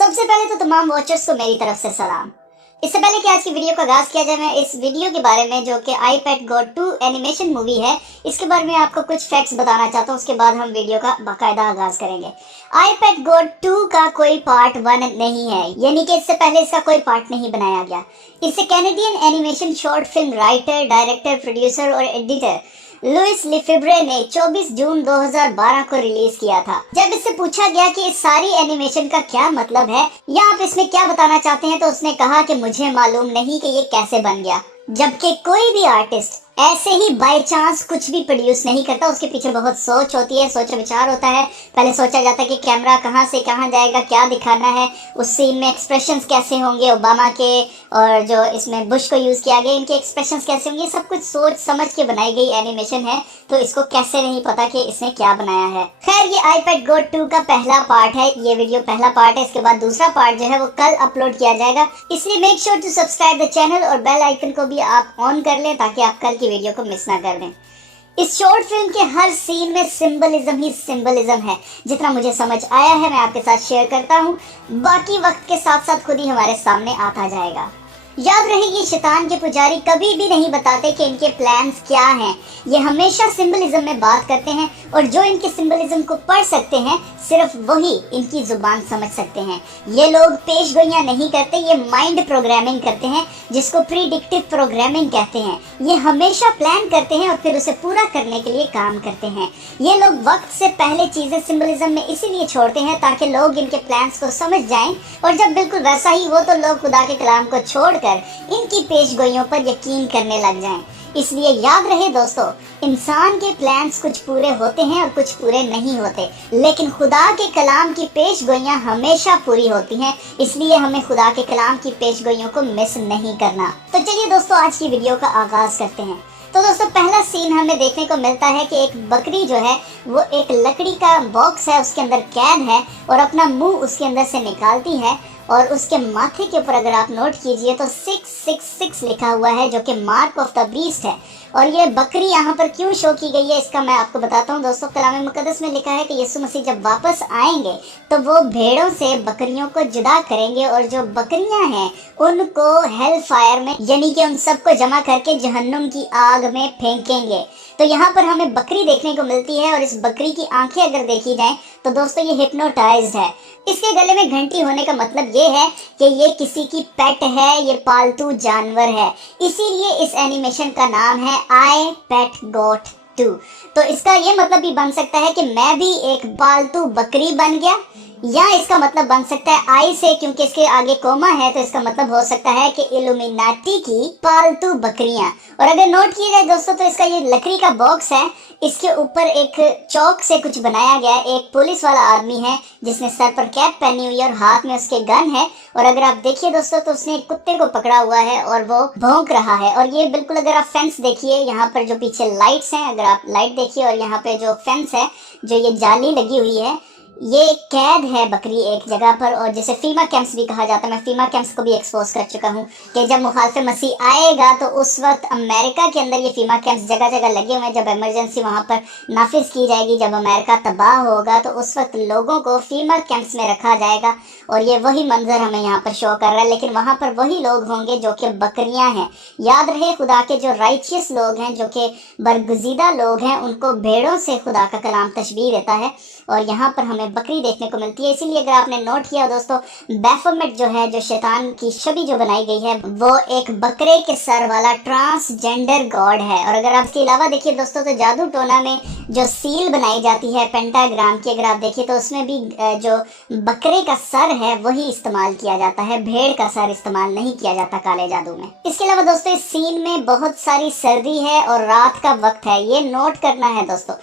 सबसे पहले तो तमाम वॉचर्स को मेरी तरफ से सलाम। इससे पहले कि आज की वीडियो का आगाज किया जाए, मैं इस वीडियो के बारे में जो कि iPad Go 2 एनिमेशन मूवी है, इसके बारे में आपको कुछ फैक्ट्स बताना चाहता हूँ। उसके बाद हम वीडियो का बाकायदा आगाज करेंगे। iPad Go 2 का कोई पार्ट 1 नहीं है, यानी कि इससे पहले इसका कोई पार्ट नहीं बनाया गया। इसे Canadian animation short film writer, director, producer और एडिटर लुइस लेफेब्रे ने 24 जून 2012 को रिलीज किया था। जब इससे पूछा गया कि इस सारी एनिमेशन का क्या मतलब है या आप इसमें क्या बताना चाहते हैं, तो उसने कहा कि मुझे मालूम नहीं कि ये कैसे बन गया। जबकि कोई भी आर्टिस्ट ऐसे ही बाय चांस कुछ भी प्रोड्यूस नहीं करता, उसके पीछे बहुत सोच होती है, सोच विचार होता है। पहले सोचा जाता है कि कैमरा कहाँ से कहाँ जाएगा, क्या दिखाना है, उस सीन में एक्सप्रेशंस कैसे होंगे, ओबामा के और जो इसमें बुश को यूज किया गया, इनके एक्सप्रेशंस कैसे होंगे, सब कुछ सोच समझ के बनाई गई एनिमेशन है। तो इसको कैसे नहीं पता कि इसने क्या बनाया है। खैर, ये iPad Go 2 का पहला पार्ट है, ये वीडियो पहला पार्ट है। इसके बाद दूसरा पार्ट जो है वो कल अपलोड किया जाएगा, इसलिए make sure to subscribe the channel और बेल आइकन को भी आप ऑन कर लें ताकि आप कल की वीडियो को मिस ना कर दें। इस शॉर्ट फिल्म के हर सीन में सिंबलिज्म ही सिंबलिज्म है। जितना मुझे समझ आया है मैं आपके साथ शेयर करता हूँ, बाकी वक्त के साथ साथ खुद ही हमारे सामने आता जाएगा। याद रहे, ये शैतान के पुजारी कभी भी नहीं बताते कि इनके प्लान्स क्या हैं। ये हमेशा सिंबलिज्म में बात करते हैं और जो इनके सिंबलिज्म को पढ़ सकते हैं, सिर्फ वही इनकी जुबान समझ सकते हैं। ये लोग पेशगोइयां नहीं करते, ये माइंड प्रोग्रामिंग करते हैं, जिसको प्रीडिक्टिव प्रोग्रामिंग कहते हैं। ये हमेशा प्लान करते हैं और फिर उसे पूरा करने के लिए काम करते हैं। ये लोग वक्त से पहले चीजें सिंबलिज्म में इसीलिए छोड़ते हैं ताकि लोग इनके प्लान्स को समझ जाएं, और जब बिल्कुल वैसा ही हो तो लोग खुदा के कलाम को छोड़कर इनकी पेशगोइयों पर यकीन करने लग जाएं। इसलिए याद रहे दोस्तों, इंसान के प्लान्स कुछ पूरे होते हैं और कुछ पूरे नहीं होते, लेकिन खुदा के कलाम की पेशगोइयां हमेशा पूरी होती हैं। इसलिए हमें खुदा के कलाम की पेशगोइयों को मिस नहीं करना। तो चलिए दोस्तों, आज की वीडियो का आगाज करते हैं। तो दोस्तों, पहला सीन हमें देखने को मिलता है कि एक बकरी जो है वो एक लकड़ी का बॉक्स है, उसके अंदर कैद है और अपना मुंह उसके अंदर से निकालती है। और उसके माथे के ऊपर अगर आप नोट कीजिए तो 666 लिखा हुआ है, जो कि मार्क ऑफ द बीस्ट है। और ये बकरी यहाँ पर क्यों शो की गई है, इसका मैं आपको बताता हूँ दोस्तों। कलाम मुकद्दस में लिखा है कि यीशु मसीह जब वापस आएंगे तो वो भेड़ों से बकरियों को जुदा करेंगे और जो बकरियां हैं उनको हेल फायर में, यानी कि उन सबको जमा करके जहन्नुम की आग में फेंकेंगे। तो यहाँ पर हमें बकरी देखने को मिलती है और इस बकरी की आंखें अगर देखी जाएं तो दोस्तों ये हिप्नोटाइज्ड है। इसके गले में घंटी होने का मतलब ये है कि ये किसी की पेट है, ये पालतू जानवर है। इसीलिए इस एनिमेशन का नाम है iPad Go 2। तो इसका ये मतलब भी बन सकता है कि मैं भी एक पालतू बकरी बन गया, या इसका मतलब बन सकता है आई से, क्योंकि इसके आगे कोमा है तो इसका मतलब हो सकता है कि इल्यूमिनाटी की पालतू बकरियां। और अगर नोट किया जाए दोस्तों तो इसका ये लकड़ी का बॉक्स है, इसके ऊपर एक चौक से कुछ बनाया गया है। एक पुलिस वाला आदमी है जिसने सर पर कैप पहनी हुई है और हाथ में उसके गन है। और अगर आप देखिए दोस्तों तो उसने एक कुत्ते को पकड़ा हुआ है और वो भौंक रहा है। और ये बिल्कुल, अगर आप फेंस देखिए, यहाँ पर जो पीछे लाइट्स हैं, अगर आप लाइट देखिए, और यहाँ पे जो फेंस है, जो ये जाली लगी हुई है, ये कैद है बकरी एक जगह पर। और जैसे फीमा कैंप्स भी कहा जाता है, मैं फीमा कैंप्स को भी एक्सपोज कर चुका हूँ कि जब मुखालिफ मसीह आएगा तो उस वक्त अमेरिका के अंदर ये फीमा कैंप्स जगह जगह लगे हुए हैं। जब इमरजेंसी वहाँ पर नाफिज की जाएगी, जब अमेरिका तबाह होगा, तो उस वक्त लोगों को फीमा कैंप्स में रखा जाएगा। और ये वही मंजर हमें यहाँ पर शो कर रहा है, लेकिन वहाँ पर वही लोग होंगे जो कि बकरियाँ हैं। याद रहे, खुदा के जो राइचियस लोग हैं, जो कि बरगुज़ीदा लोग हैं, उनको भेड़ों से खुदा का कलाम तशबीह देता है और यहाँ पर हमें बकरी देखने को मिलती है। इसीलिए अगर आपने नोट किया दोस्तों, बैफोमेट जो है, जो शैतान की छवि जो बनाई गई है, वो एक बकरे के सर वाला ट्रांसजेंडर गॉड है। और अगर आप इसके अलावा देखिए दोस्तों तो जादू टोना में जो सील बनाई जाती है पेंटाग्राम की, अगर आप देखिए तो उसमें भी जो बकरे का सर है वही इस्तेमाल किया जाता है, भेड़ का सर इस्तेमाल नहीं किया जाता काले जादू में। इसके अलावा दोस्तों इस सीन में बहुत सारी सर्दी है और रात का वक्त है, ये नोट करना है दोस्तों।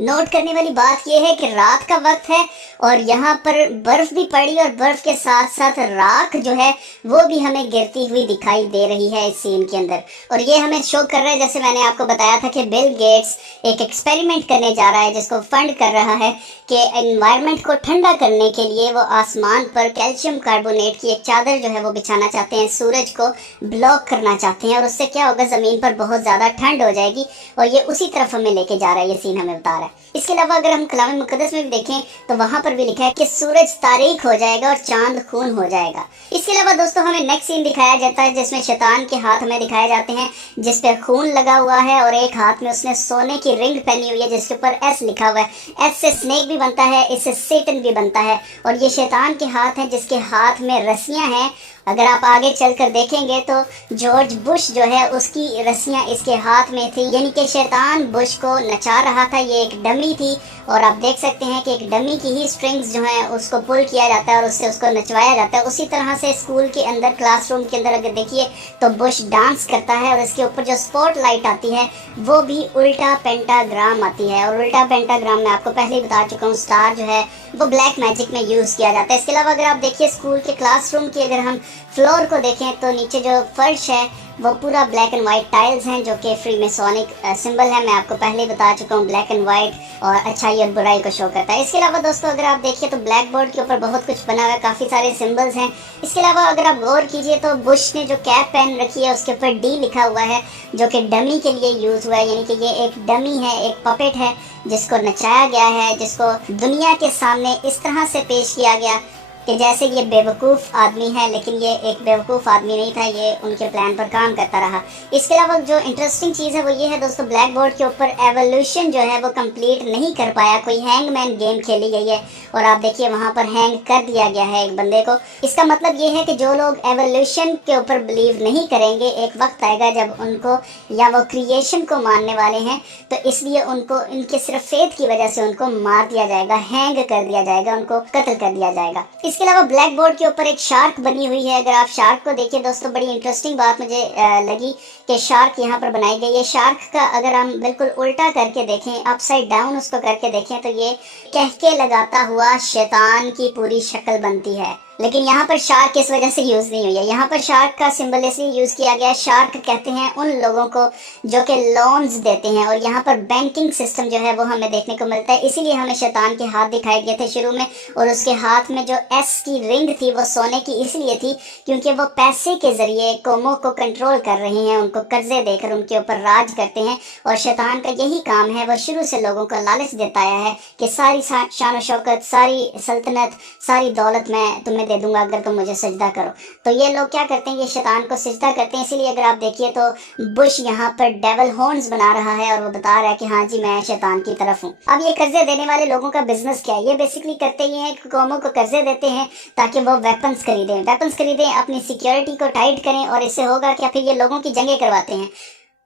नोट करने वाली बात यह है कि रात का वक्त है और यहाँ पर बर्फ भी पड़ी और बर्फ के साथ साथ राख जो है वो भी हमें गिरती हुई दिखाई दे रही है इस सीन के अंदर। और ये हमें शो कर रहा है, जैसे मैंने आपको बताया था कि बिल गेट्स एक एक्सपेरिमेंट करने जा रहा है जिसको फंड कर रहा है कि एनवायरनमेंट को ठंडा करने के लिए वो आसमान पर कैल्शियम कार्बोनेट की एक चादर जो है वो बिछाना चाहते हैं, सूरज को ब्लॉक करना चाहते हैं। और उससे क्या होगा, ज़मीन पर बहुत ज़्यादा ठंड हो जाएगी और ये उसी तरफ हमें लेके जा रहा है, ये सीन हमें बता रहा है। है। इसके अलावा अगर हम कलाम मुकद्दस में भी देखें तो वहाँ पर भी लिखा है कि सूरज तारीक हो जाएगा और चांद खून हो जाएगा। इसके अलावा दोस्तों हमें नेक्स्ट सीन दिखाया जाता है जिसमें शैतान के हाथ हमें दिखाए जाते हैं जिस पे खून लगा हुआ है और एक हाथ में उसने सोने की रिंग पहनी हुई है जिसके ऊपर एस लिखा हुआ है। एस से स्नेक भी बनता है, इससे सेटन भी बनता है और ये शैतान के हाथ हैं जिसके हाथ में रस्सियां हैं। अगर आप आगे चलकर देखेंगे तो जॉर्ज बुश जो है उसकी रस्सियां इसके हाथ में थी, यानी कि शैतान बुश को नचा रहा था। ये एक डमी थी और आप देख सकते हैं कि एक डमी की ही स्ट्रिंग्स जो हैं उसको पुल किया जाता है और उससे उसको नचवाया जाता है। उसी तरह से स्कूल के अंदर क्लासरूम के अंदर अगर देखिए तो बुश डांस करता है और इसके ऊपर जो स्पॉटलाइट आती है वो भी उल्टा पेंटाग्राम आती है। और उल्टा पेंटाग्राम मैं आपको पहले ही बता चुका हूँ, स्टार जो है वो ब्लैक मैजिक में यूज़ किया जाता है। इसके अलावा अगर आप देखिए स्कूल के क्लासरूम की अगर हम फ्लोर को देखें तो नीचे जो फर्श है वो पूरा ब्लैक एंड वाइट टाइल्स हैं जो कि फ्रीमेसोनिक सिंबल है। मैं आपको पहले ही बता चुका हूँ, ब्लैक एंड वाइट और अच्छाई और बुराई को शो करता है। इसके अलावा दोस्तों अगर आप देखिए तो ब्लैक बोर्ड के ऊपर बहुत कुछ बना हुआ है, काफ़ी सारे सिंबल्स हैं। इसके अलावा अगर आप गौर कीजिए तो बुश ने जो कैप पहन रखी है उसके ऊपर डी लिखा हुआ है जो कि डमी के लिए यूज़ हुआ है, यानी कि ये एक डमी है, एक पपेट है जिसको नचाया गया है, जिसको दुनिया के सामने इस तरह से पेश किया गया कि जैसे ये बेवकूफ़ आदमी है, लेकिन ये एक बेवकूफ़ आदमी नहीं था, ये उनके प्लान पर काम करता रहा। इसके अलावा जो इंटरेस्टिंग चीज़ है वो ये है दोस्तों, ब्लैक बोर्ड के ऊपर एवोल्यूशन जो है वो कंप्लीट नहीं कर पाया, कोई हैंगमैन गेम खेली गई है और आप देखिए वहाँ पर हैंग कर दिया गया है एक बंदे को। इसका मतलब ये है कि जो लोग एवोल्यूशन के ऊपर बिलीव नहीं करेंगे एक वक्त आएगा जब उनको या वो क्रिएशन को मानने वाले हैं तो इसलिए उनको इनके सिर्फ फेथ की वजह से उनको मार दिया जाएगा, हैंग कर दिया जाएगा, उनको कत्ल कर दिया जाएगा। इसके अलावा ब्लैक बोर्ड के ऊपर एक शार्क बनी हुई है। अगर आप शार्क को देखिए दोस्तों, बड़ी इंटरेस्टिंग बात मुझे लगी कि शार्क यहाँ पर बनाई गई है। शार्क का अगर हम बिल्कुल उल्टा करके देखें, अपसाइड डाउन उसको करके देखें तो ये कहके लगाता हुआ शैतान की पूरी शक्ल बनती है। लेकिन यहाँ पर शार्क इस वजह से यूज़ नहीं हुई है, यहाँ पर शार्क का सिंबल इसलिए यूज़ किया गया है, शार्क कहते हैं उन लोगों को जो कि लोन्स देते हैं और यहाँ पर बैंकिंग सिस्टम जो है वो हमें देखने को मिलता है। इसीलिए हमें शैतान के हाथ दिखाए गए थे शुरू में और उसके हाथ में जो एस की रिंग थी वो सोने की इसलिए थी क्योंकि वो पैसे के ज़रिए कौमों को कंट्रोल कर रहे हैं, उनको कर्जे देकर उनके ऊपर राज करते हैं और शैतान का यही काम है, वो शुरू से लोगों को लालच देता आया है कि सारी शान व शौकत, सारी सल्तनत, सारी दौलत मैं तुम्हें दे दूंगा अगर तुम मुझे सजदा करो। तो ये लोग क्या करते हैं, ये शैतान को सजदा करते हैं। इसीलिए अगर आप देखिए तो बुश यहाँ पर डेवल हॉर्न्स बना रहा है और वो बता रहा है कि हाँ जी मैं शैतान की तरफ हूँ। अब ये कर्जे देने वाले लोगों का बिजनेस क्या है, ये बेसिकली करते ये हैं कि कौमों को कर्जे देते हैं ताकि वो वेपन्स खरीदें, अपनी सिक्योरिटी को टाइट करें और इससे होगा कि फिर ये लोगों की जंगें करवाते हैं।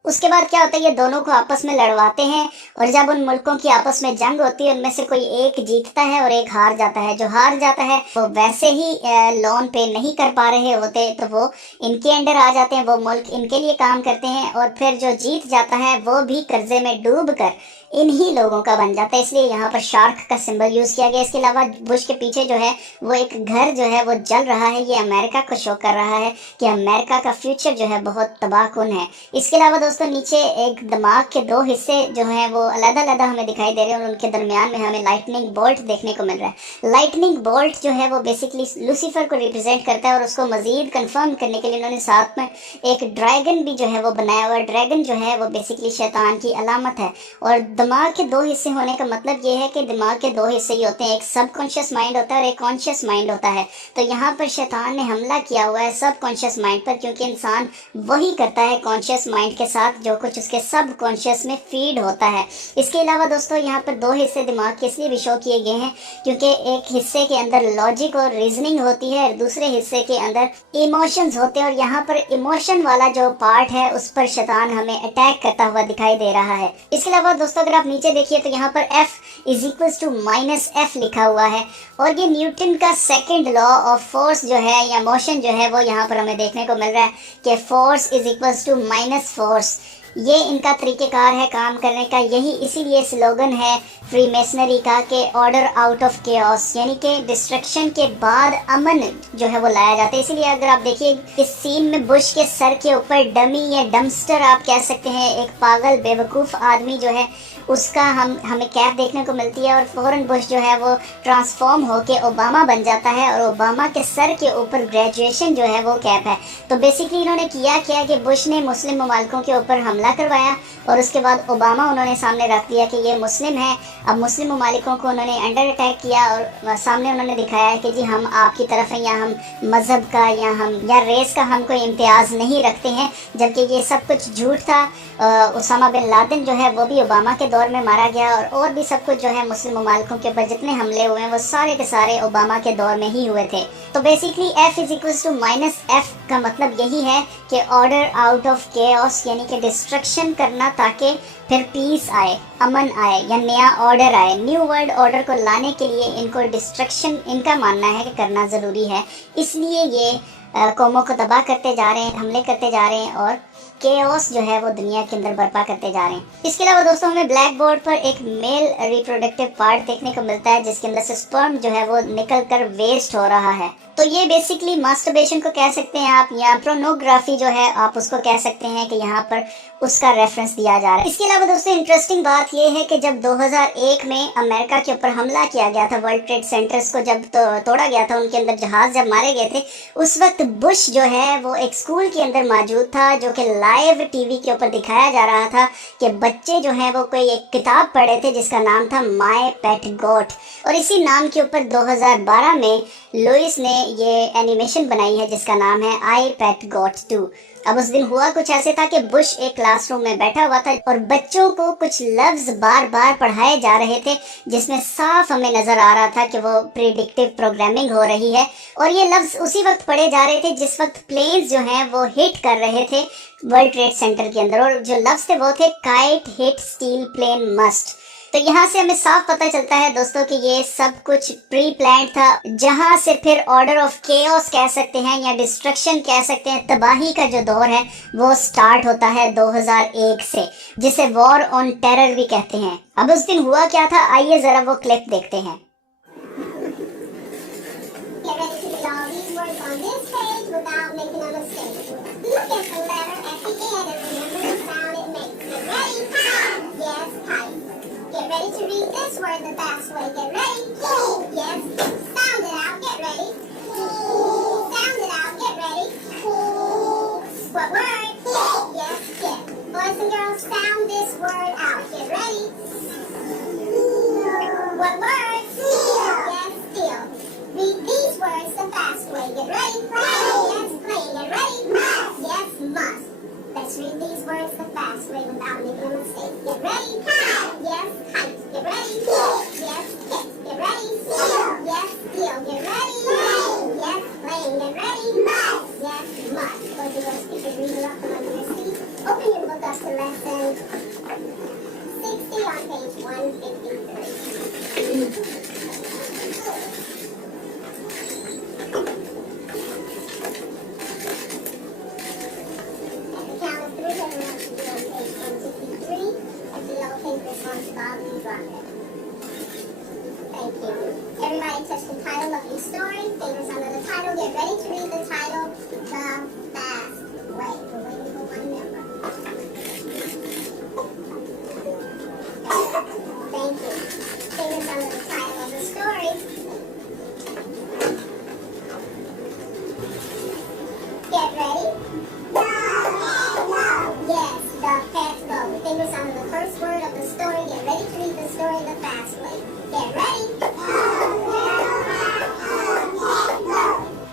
उसके बाद क्या होता है, ये दोनों को आपस में लड़वाते हैं और जब उन मुल्कों की आपस में जंग होती है उनमें से कोई एक जीतता है और एक हार जाता है। जो हार जाता है वो वैसे ही लोन पे नहीं कर पा रहे होते तो वो इनके अंडर आ जाते हैं, वो मुल्क इनके लिए काम करते हैं और फिर जो जीत जाता है वो भी कर्जे में डूब कर इन्हीं लोगों का बन जाता है। इसलिए यहाँ पर शार्क का सिंबल यूज़ किया गया। इसके अलावा बुश के पीछे जो है वो एक घर जो है वो जल रहा है, ये अमेरिका को शो कर रहा है कि अमेरिका का फ्यूचर जो है बहुत तबाहकुन है। इसके अलावा दोस्तों नीचे एक दिमाग के दो हिस्से जो हैं वो अलग-अलग हमें दिखाई दे रहे हैं और उनके दरमियान में हमें लाइटनिंग बोल्ट देखने को मिल रहा है। लाइटनिंग बोल्ट जो है वो बेसिकली लूसीफर को रिप्रेजेंट करता है और उसको मजीद कंफर्म करने के लिए उन्होंने साथ में एक ड्रैगन भी जो है वो बनाया हुआ है। ड्रैगन जो है वो बेसिकली शैतान की अलामत है और दिमाग के दो हिस्से होने का मतलब ये है कि दिमाग के दो हिस्से ही होते हैं, एक सबकॉन्शियस माइंड होता है और एक कॉन्शियस माइंड होता है। तो यहाँ पर शैतान ने हमला किया हुआ है सबकॉन्शियस माइंड पर, क्योंकि इंसान वही करता है कॉन्शियस माइंड के साथ जो कुछ उसके सबकॉन्शियस में फीड होता है। इसके अलावा दोस्तों यहाँ पर दो हिस्से दिमाग के इसलिए भी शो किए गए हैं क्योंकि एक हिस्से के अंदर लॉजिक और रीजनिंग होती है और दूसरे हिस्से के अंदर इमोशंस होते हैं और यहाँ पर इमोशन वाला जो पार्ट है उस पर शैतान हमें अटैक करता हुआ दिखाई दे रहा है। इसके अलावा दोस्तों अगर आप नीचे देखिए तो यहाँ पर F = -F लिखा हुआ है और ये न्यूटन का सेकंड लॉ ऑफ फोर्स जो है या मोशन जो है वो यहाँ पर हमें देखने को मिल रहा है कि फोर्स = -फोर्स। ये इनका तरीक़ेकार है काम करने का, यही इसीलिए स्लोगन है फ्रीमेसनरी का कि ऑर्डर आउट ऑफ केओस, यानी कि डिस्ट्रक्शन के बाद अमन जो है वो लाया जाता है। इसीलिए अगर आप देखिए इस सीन में बुश के सर के ऊपर डमी या डम्स्टर आप कह सकते हैं, एक पागल बेवकूफ़ आदमी जो है उसका हमें कैप देखने को मिलती है और फ़ौरन बुश जो है वो ट्रांसफॉर्म होके ओबामा बन जाता है और ओबामा के सर के ऊपर ग्रेजुएशन जो है वो कैप है। तो बेसिकली इन्होंने किया क्या कि बुश ने मुस्लिम ममालिकों के ऊपर हमला करवाया और उसके बाद ओबामा उन्होंने सामने रख दिया कि ये मुस्लिम है। अब मुस्लिम ममालिकों को उन्होंने अंडर अटैक किया और सामने उन्होंने दिखाया कि जी हम आपकी तरफ हैं, या हम मज़हब का या रेस का हम कोई इम्तियाज़ नहीं रखते हैं, जबकि ये सब कुछ झूठ था। उसामा बिन लादेन जो है वो भी ओबामा के दौर में मारा गया और भी सब कुछ जो है मुस्लिम ममालिकों के ऊपर जितने हमले हुए हैं वो सारे के सारे ओबामा के दौर में ही हुए थे। तो basically F is equals to -F का मतलब यही है कि ऑर्डर आउट ऑफ केओस, यानी कि डिस्ट्रक्शन करना ताकि फिर पीस आए, अमन आए या नया ऑर्डर आए। न्यू वर्ल्ड ऑर्डर को लाने के लिए इनको डिस्ट्रक्शन, इनका मानना है कि करना ज़रूरी है, इसलिए ये कौमों को तबाह करते जा रहे हैं, हमले करते जा रहे हैं और केओस जो है वो दुनिया के अंदर बर्पा करते जा रहे हैं। इसके अलावा दोस्तों हमें ब्लैक बोर्ड पर एक मेल रिप्रोडक्टिव पार्ट देखने को मिलता है जिसके अंदर से स्पर्म जो है वो निकल कर वेस्ट हो रहा है। तो ये बेसिकली मास्टरबेशन को कह सकते हैं आप, या प्रोनोग्राफी जो है आप उसको कह सकते हैं कि यहाँ पर उसका रेफरेंस दिया जा रहा है। इसके अलावा दोस्तों इंटरेस्टिंग बात यह है कि जब 2001 में अमेरिका के ऊपर हमला किया गया था, वर्ल्ड ट्रेड सेंटर्स को जब तोड़ा गया था, उनके अंदर जहाज जब मारे गए थे, उस वक्त बुश जो है वो एक स्कूल के अंदर मौजूद था, जो कि लाइव टीवी के ऊपर दिखाया जा रहा था कि बच्चे जो हैं वो कोई एक किताब पढ़े थे जिसका नाम था माय पेट गोट, और इसी नाम के ऊपर 2012 में लुइस ने ये एनिमेशन बनाई है जिसका नाम है आई पेट गॉट 2। अब उस दिन हुआ कुछ ऐसे था कि बुश एक क्लासरूम में बैठा हुआ था और बच्चों को कुछ लफ्ज बार बार पढ़ाए जा रहे थे जिसमें साफ हमें नजर आ रहा था कि वो प्रिडिक्टिव प्रोग्रामिंग हो रही है। और ये लफ्ज उसी वक्त पढ़े जा रहे थे जिस वक्त प्लेन्स जो हैं वो हिट कर रहे थे वर्ल्ड ट्रेड सेंटर के अंदर, और जो लफ्ज थे वो थे kite hit steel plane must. तो यहाँ से हमें साफ पता चलता है दोस्तों कि ये सब कुछ प्री प्लान था, जहाँ से फिर ऑर्डर ऑफ केओस कह सकते हैं या डिस्ट्रक्शन कह सकते हैं, तबाही का जो दौर है वो स्टार्ट होता है 2001 से, जिसे वॉर ऑन टेरर भी कहते हैं। अब उस दिन हुआ क्या था, आइए जरा वो क्लिप देखते हैं। Get ready to read this word the fast way. Get ready. Yes. Sound it out. Get ready. Sound it out. Get ready. What word? Yes, kit. Boys and girls, sound this word out. Get ready. What word? Yes, steal. Read these words the fast way. Get ready. Yes, play. Get ready. Yes, must. Let's read these words the fast way without making a mistake. Get ready. Yes, kite. Get ready. Yes, kit. Get ready. Yes, steal. Get ready. Yes, plane. Get ready. Yes, must. Boys and girls, keep your reader up and under your seat. Open your book up to lesson 60 on page 153. Thank you. Everybody touch the title of your story. Fingers under the title. Get ready to read the title the fast way. We're waiting for one member. Thank you. Fingers under the title of the story. Get ready. Yes, the pet goat. Fingers under the first word of the story. Get ready to read the story the fast way. Get ready.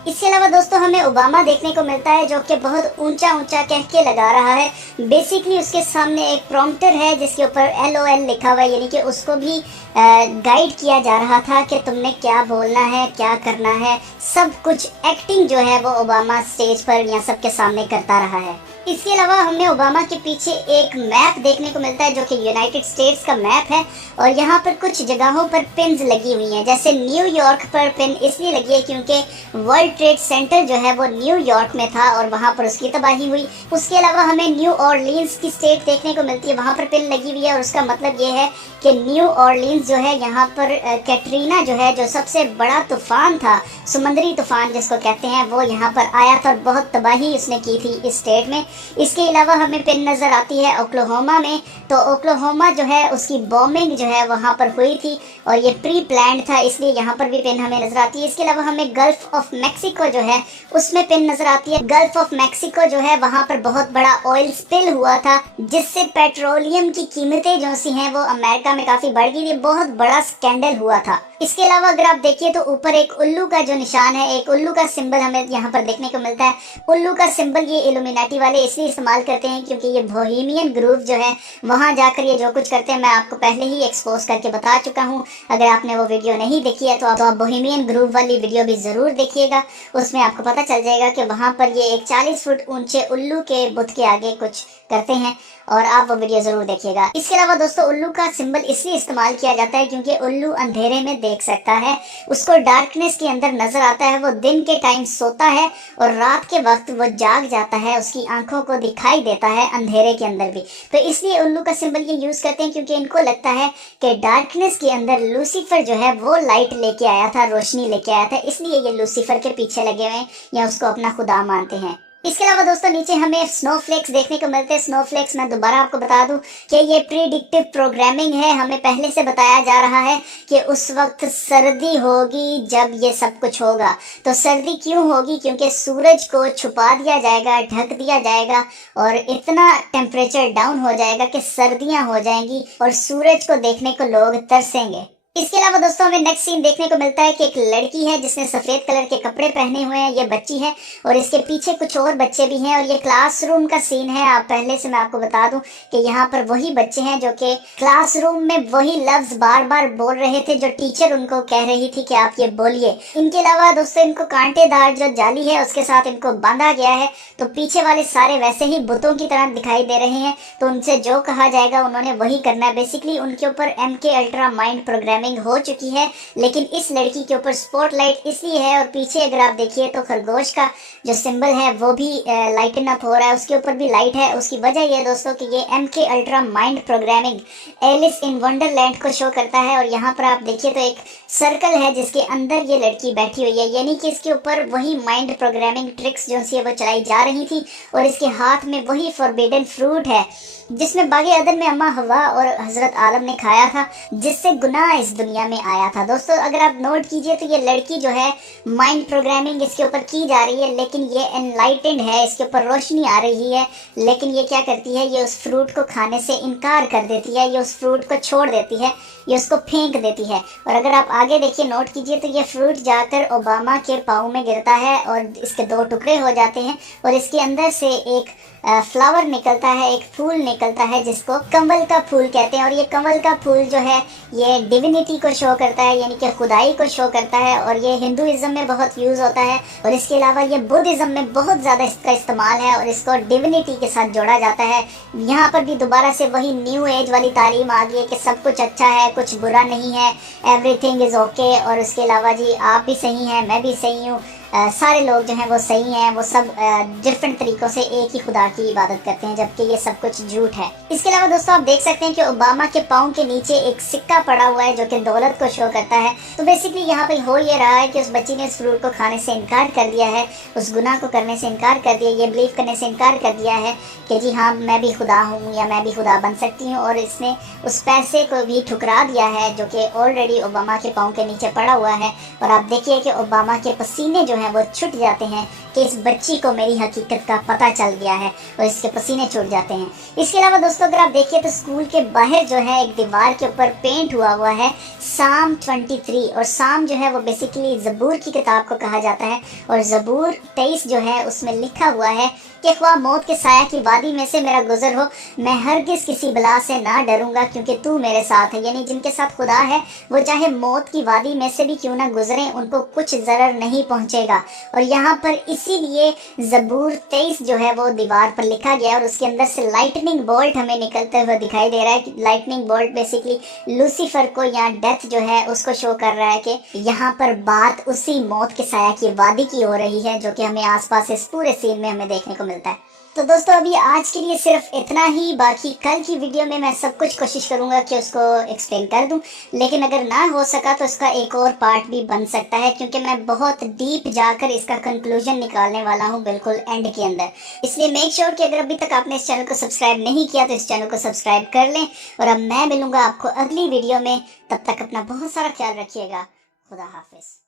इसके अलावा दोस्तों हमें Obama देखने को मिलता है जो कि बहुत ऊंचा ऊंचा कह के लगा रहा है। बेसिकली उसके सामने एक प्रॉम्प्टर है जिसके ऊपर LOL लिखा हुआ है, यानी कि उसको भी गाइड किया जा रहा था कि तुमने क्या बोलना है, क्या करना है। सब कुछ एक्टिंग जो है वो ओबामा स्टेज पर या सबके सामने करता रहा है। इसके अलावा हमें ओबामा के पीछे एक मैप देखने को मिलता है जो कि यूनाइटेड स्टेट्स का मैप है, और यहाँ पर कुछ जगहों पर पिन्स लगी हुई हैं। जैसे न्यूयॉर्क पर पिन इसलिए लगी है क्योंकि वर्ल्ड ट्रेड सेंटर जो है वो न्यूयॉर्क में था और वहाँ पर उसकी तबाही हुई। उसके अलावा हमें न्यू ऑरलीन्स की स्टेट देखने को मिलती है, वहाँ पर पिन लगी हुई है, और उसका मतलब ये है कि न्यू ऑरलीन्स जो है यहाँ पर कैटरीना जो है, जो सबसे बड़ा तूफान था, समुद्री तूफान जिसको कहते हैं, वो यहाँ पर आया था और बहुत तबाही उसने की थी इस स्टेट में। इसके अलावा हमें पिन नज़र आती है ओक्लाहोमा में। तो ओक्लाहोमा जो है उसकी बॉम्बिंग जो है वहाँ पर हुई थी और ये प्री प्लान्ड था, इसलिए यहाँ पर भी पिन हमें नज़र आती है। इसके अलावा हमें गल्फ ऑफ मैक्सिको जो है उसमें पिन नज़र आती है। गल्फ ऑफ मैक्सिको जो है वहाँ पर बहुत बड़ा ऑयल स्पिल हुआ था, जिससे पेट्रोलियम की कीमतें जो सी हैं वो अमेरिका में काफ़ी बढ़ गई थी, बहुत बड़ा स्कैंडल हुआ था। इसके अलावा अगर आप देखिए तो ऊपर एक उल्लू का जो निशान है, एक उल्लू का सिंबल हमें यहाँ पर देखने को मिलता है। उल्लू का सिंबल ये इल्यूमिनाटी वाले इसलिए इस्तेमाल करते हैं क्योंकि ये बोहेमियन ग्रुप जो है वहाँ जाकर ये जो कुछ करते हैं मैं आपको पहले ही एक्सपोज करके बता चुका हूँ। अगर आपने वो वीडियो नहीं देखी है तो आप बोहेमियन ग्रुप वाली वीडियो भी ज़रूर देखिएगा, उसमें आपको पता चल जाएगा कि वहाँ पर ये एक 40 फुट ऊंचे उल्लू के बुत के आगे कुछ करते हैं और आप वो वीडियो ज़रूर देखिएगा। इसके अलावा दोस्तों उल्लू का सिंबल इसलिए इस्तेमाल किया जाता है क्योंकि उल्लू अंधेरे में देख सकता है, उसको डार्कनेस के अंदर नज़र आता है, वो दिन के टाइम सोता है और रात के वक्त वो जाग जाता है, उसकी आंखों को दिखाई देता है अंधेरे के अंदर भी। तो इसलिए उल्लू का सिंबल ये यूज़ करते हैं क्योंकि इनको लगता है कि डार्कनेस के अंदर लूसीफर जो है वो लाइट लेके आया था, रोशनी लेके आया था, इसलिए ये लूसीफर के पीछे लगे हुए हैं या उसको अपना खुदा मानते हैं। इसके अलावा दोस्तों नीचे हमें स्नोफ्लेक्स देखने को मिलते हैं। स्नोफ्लेक्स मैं दोबारा आपको बता दूं कि ये प्रीडिक्टिव प्रोग्रामिंग है, हमें पहले से बताया जा रहा है कि उस वक्त सर्दी होगी जब ये सब कुछ होगा। तो सर्दी क्यों होगी? क्योंकि सूरज को छुपा दिया जाएगा, ढक दिया जाएगा और इतना टेम्परेचर डाउन हो जाएगा कि सर्दियां हो जाएंगी और सूरज को देखने को लोग तरसेंगे। इसके अलावा दोस्तों हमें नेक्स्ट सीन देखने को मिलता है कि एक लड़की है जिसने सफ़ेद कलर के कपड़े पहने हुए हैं, ये बच्ची है और इसके पीछे कुछ और बच्चे भी हैं और ये क्लासरूम का सीन है। आप पहले से मैं आपको बता दूं कि यहाँ पर वही बच्चे हैं जो कि क्लासरूम में वही लफ्ज़ बार बार बोल रहे थे जो टीचर उनको कह रही थी कि आप ये बोलिए। इनके अलावा दोस्तों इनको कांटेदार जो जाली है उसके साथ इनको बांधा गया है, तो पीछे वाले सारे वैसे ही बुतों की तरह दिखाई दे रहे हैं, तो उनसे जो कहा जाएगा उन्होंने वही करना है। बेसिकली उनके ऊपर MK अल्ट्रा माइंड प्रोग्रामिंग हो चुकी है, लेकिन इस लड़की के ऊपर स्पॉटलाइट इसलिए है और पीछे अगर आप देखिए तो खरगोश का जो सिंबल है वो भी लाइटन अप हो रहा है, उसके ऊपर भी लाइट है। उसकी वजह यह दोस्तों कि ये MK ultra mind programming Alice in Wonderland को शो करता है। और यहाँ पर आप देखिए तो एक सर्कल है जिसके अंदर ये लड़की बैठी हुई है, यानी कि इसके ऊपर वही माइंड प्रोग्रामिंग ट्रिक्स जो सी है वो चलाई जा रही थी और इसके हाथ में वही फॉरबिडन फ्रूट है जिसमें बागे अदन में अम्मा हवा और हजरत आलम ने खाया था, जिससे गुनाह इस दुनिया में आया था। दोस्तों अगर आप नोट कीजिए तो ये लड़की जो है माइंड प्रोग्रामिंग इसके ऊपर की जा रही है, लेकिन ये एनलाइटेंड है, इसके ऊपर रोशनी आ रही है, लेकिन ये क्या करती है, ये उस फ्रूट को खाने से इनकार कर देती है, ये उस फ्रूट को छोड़ देती है, ये उसको फेंक देती है। और अगर आप आगे देखिए नोट कीजिए तो ये फ्रूट जाकर ओबामा के पाँव में गिरता है और इसके 2 टुकड़े हो जाते हैं और इसके अंदर से एक फ्लावर निकलता है, एक फूल निकलता है जिसको कंवल का फूल कहते हैं। और ये कंवल का फूल जो है ये डिविनिटी को शो करता है, यानी कि खुदाई को शो करता है और ये हिंदुइज्म में बहुत यूज़ होता है और इसके अलावा ये बुद्धिज़्म में बहुत ज़्यादा इसका इस्तेमाल है और इसको डिविनिटी के साथ जोड़ा जाता है। यहाँ पर भी दोबारा से वही न्यू एज वाली तालीम आ गई है कि सब कुछ अच्छा है, कुछ बुरा नहीं है, एवरीथिंग इज़ ओके। और उसके अलावा जी आप भी सही हैं, मैं भी सही हूँ, सारे लोग जो हैं वो सही हैं, वो सब डिफरेंट तरीक़ों से एक ही खुदा की इबादत करते हैं, जबकि ये सब कुछ झूठ है। इसके अलावा दोस्तों आप देख सकते हैं कि ओबामा के पाँव के नीचे एक सिक्का पड़ा हुआ है जो कि दौलत को शो करता है। तो बेसिकली यहाँ पे हो ये रहा है कि उस बच्ची ने उस फ्रूट को खाने से इनकार कर दिया है, उस गुनाह को करने से इनकार कर दिया, ये बिलीव करने से इनकार कर दिया है कि जी हाँ मैं भी खुदा हूँ या मैं भी खुदा बन सकती हूँ, और इसने उस पैसे को भी ठुकरा दिया है जो कि ऑलरेडी ओबामा के पाँव के नीचे पड़ा हुआ है। और आप देखिए कि ओबामा के पसीने जो हैं वो छूट जाते हैं कि इस बच्ची को मेरी हकीकत का पता चल गया है और इसके पसीने छूट जाते हैं। इसके अलावा दोस्तों अगर आप देखिए तो स्कूल के बाहर जो है एक दीवार के ऊपर पेंट हुआ है साम 23, और साम जो है वो बेसिकली ज़बूर की किताब को कहा जाता है और ज़बूर 23 जो है उसमें लिखा हुआ है कि ख्वाह मौत के साया की वादी में से मेरा गुजर हो, मैं हरगिज़ किसी बला से ना डरूंगा क्योंकि तू मेरे साथ है। यानी जिनके साथ खुदा है वो चाहे मौत की वादी में से भी क्यों ना गुजरें, उनको कुछ ज़रर नहीं पहुंचेगा। और यहाँ पर इसीलिए ज़बूर 23 जो है वो दीवार पर लिखा गया और उसके अंदर से लाइटनिंग बोल्ट हमें निकलते हुए दिखाई दे रहा है। लाइटनिंग बोल्ट बेसिकली लूसीफर को या डेथ जो है उसको शो कर रहा है कि यहाँ पर बात उसी मौत के साया की वादी की हो रही है जो कि हमें आसपास इस पूरे सीन में हमें देखने को मिलता है। तो दोस्तों अभी आज के लिए सिर्फ इतना ही। बाकी कल की वीडियो में मैं सब कुछ कोशिश करूंगा कि उसको एक्सप्लेन कर दूं, लेकिन अगर ना हो सका तो इसका एक और पार्ट भी बन सकता है, क्योंकि मैं बहुत डीप जाकर इसका कंक्लूजन निकालने वाला हूं बिल्कुल एंड के अंदर। इसलिए मेक श्योर कि अगर अभी तक आपने इस चैनल को सब्सक्राइब नहीं किया तो इस चैनल को सब्सक्राइब कर लें। और अब मैं मिलूंगा आपको अगली वीडियो में, तब तक अपना बहुत सारा ख्याल रखिएगा। खुदा हाफिज।